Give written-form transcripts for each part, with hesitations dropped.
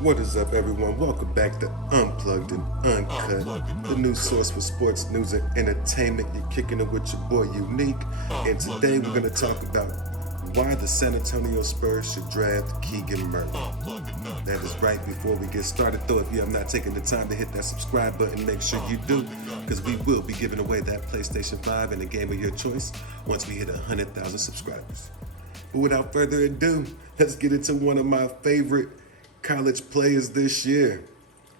What is up, everyone? Welcome back to Unplugged and Uncut, the new source for sports news and entertainment. You're kicking it with your boy Unique, and today we're going to talk about why the San Antonio Spurs should draft Keegan Murray. That is right. Before we get started, though, if you have not taken the time to hit that subscribe button, make sure you do, because we will be giving away that PlayStation 5 and a game of your choice once we hit 100,000 subscribers. But without further ado, let's get into one of my favorite college players this year,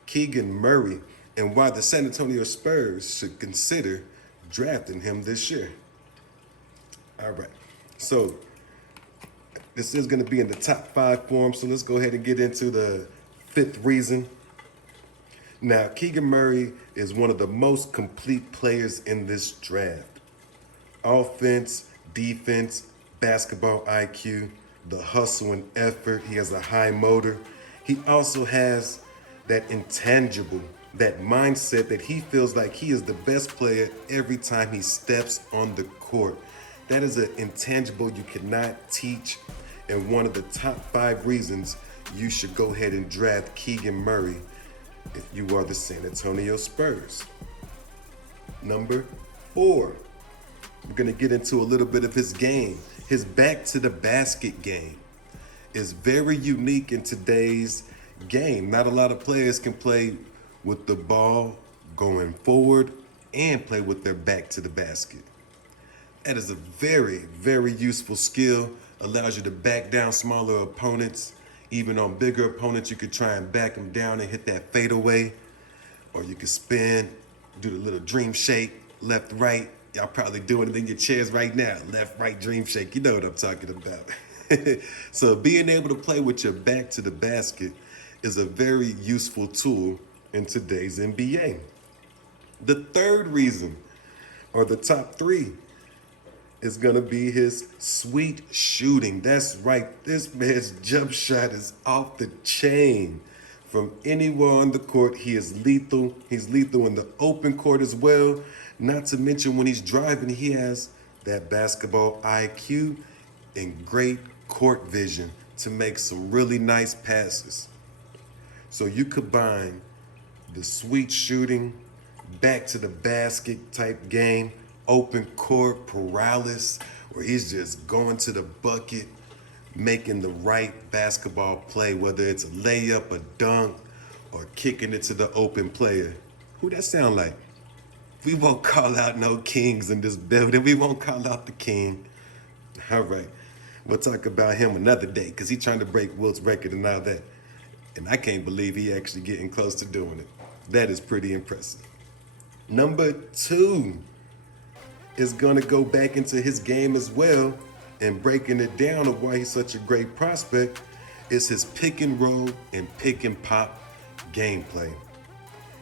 Keegan Murray, and why the San Antonio Spurs should consider drafting him this year. All right, so this is going to be in the top 5 form, so let's go ahead and get into the 5th reason. Now, Keegan Murray is one of the most complete players in this draft. Offense, defense, basketball IQ, the hustle and effort. He has a high motor. He also has that intangible, that mindset that he feels like he is the best player every time he steps on the court. That is an intangible you cannot teach, and one of the top 5 reasons you should go ahead and draft Keegan Murray if you are the San Antonio Spurs. Number 4, we're going to get into a little bit of his game. His back to the basket game is very unique in today's game. Not a lot of players can play with the ball going forward and play with their back to the basket. That is a very, very useful skill. Allows you to back down smaller opponents. Even on bigger opponents, you could try and back them down and hit that fadeaway. Or you could spin, do the little dream shake, left, right. Y'all probably doing it in your chairs right now. Left, right, dream shake. You know what I'm talking about. So being able to play with your back to the basket is a very useful tool in today's NBA. The 3rd reason, or the top 3, is going to be his sweet shooting. That's right. This man's jump shot is off the chain. From anywhere on the court, he is lethal. He's lethal in the open court as well. Not to mention when he's driving, he has that basketball IQ and great court vision to make some really nice passes. So you combine the sweet shooting, back to the basket type game, open court paralysis, where he's just going to the bucket, making the right basketball play, whether it's a layup, a dunk, or kicking it to the open player. Who that sound like? We won't call out no kings in this building. We won't call out the king. All right. We'll talk about him another day because he's trying to break Wilt's record and all that. And I can't believe he actually getting close to doing it. That is pretty impressive. Number 2 is going to go back into his game as well, and breaking it down of why he's such a great prospect is his pick and roll and pick and pop gameplay.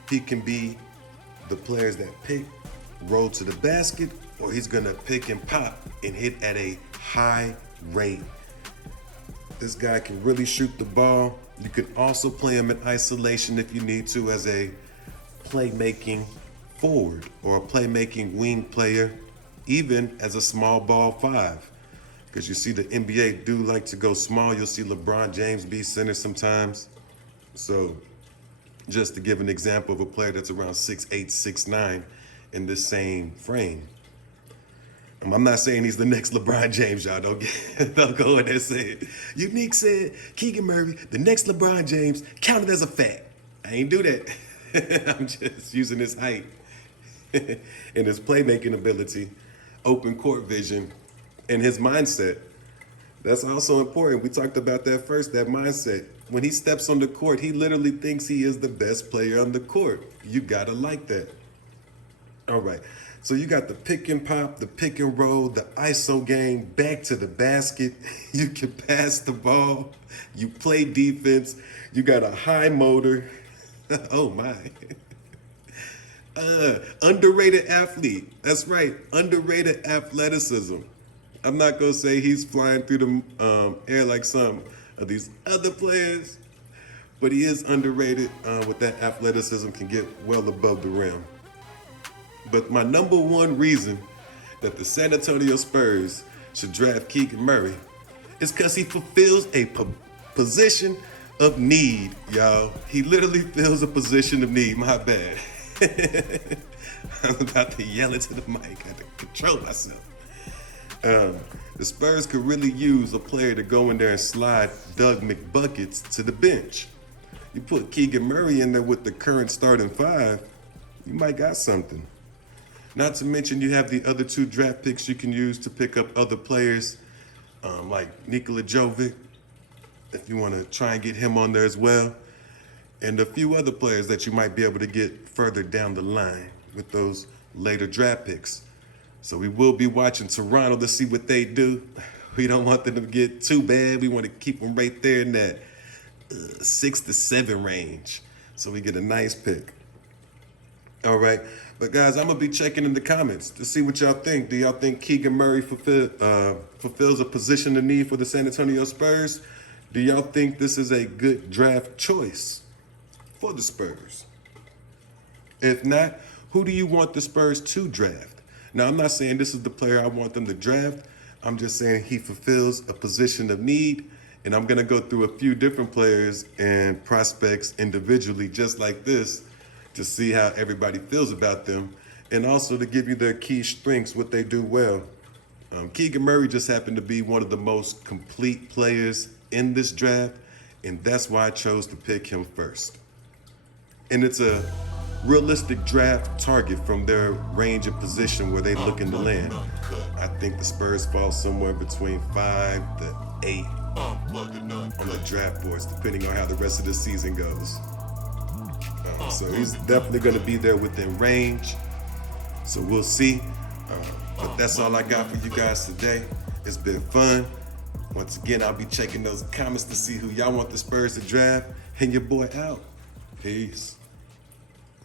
He can be the players that pick, roll to the basket, or he's going to pick and pop and hit at a high rate. This guy can really shoot the ball. You can also play him in isolation if you need to as a playmaking forward or a playmaking wing player, even as a small ball 5. Because you see the NBA do like to go small. You'll see LeBron James be center sometimes. So just to give an example of a player that's around 6'8", 6'9", in this same frame. I'm not saying he's the next LeBron James, y'all. Don't go in there and say it. Unique said, Keegan Murray, the next LeBron James, counted as a fact. I ain't do that. I'm just using his height and his playmaking ability, open court vision, and his mindset. That's also important. We talked about that first, that mindset. When he steps on the court, he literally thinks he is the best player on the court. You gotta like that. All right. So you got the pick and pop, the pick and roll, the ISO game, back to the basket. You can pass the ball. You play defense. You got a high motor. Oh my. Underrated athlete. That's right. Underrated athleticism. I'm not going to say he's flying through the air like some of these other players, but he is underrated with that athleticism, can get well above the rim. But my number 1 reason that the San Antonio Spurs should draft Keegan Murray is because he fulfills a position of need, y'all. He literally fills a position of need. My bad. I'm about to yell into the mic. I had to control myself. The Spurs could really use a player to go in there and slide Doug McBuckets to the bench. You put Keegan Murray in there with the current starting five, you might got something. Not to mention you have the other 2 draft picks you can use to pick up other players, like Nikola Jovic, if you want to try and get him on there as well, and a few other players that you might be able to get further down the line with those later draft picks. So we will be watching Toronto to see what they do. We don't want them to get too bad. We want to keep them right there in that 6 to 7 range, so we get a nice pick. All right, but guys, I'm gonna be checking in the comments to see what y'all think. Do y'all think Keegan Murray fulfills a position of need for the San Antonio Spurs? Do y'all think this is a good draft choice for the Spurs? If not, who do you want the Spurs to draft? Now, I'm not saying this is the player I want them to draft. I'm just saying he fulfills a position of need, and I'm gonna go through a few different players and prospects individually, just like this, to see how everybody feels about them, and also to give you their key strengths, what they do well. Keegan Murray just happened to be one of the most complete players in this draft, and that's why I chose to pick him first. And it's a realistic draft target from their range of position where they looking to land. I think the Spurs fall somewhere between 5 to 8 on the draft boards, depending on how the rest of the season goes. So he's definitely going to be there within range. So we'll see. But that's all I got for you guys today. It's been fun. Once again, I'll be checking those comments to see who y'all want the Spurs to draft. And your boy out. Peace.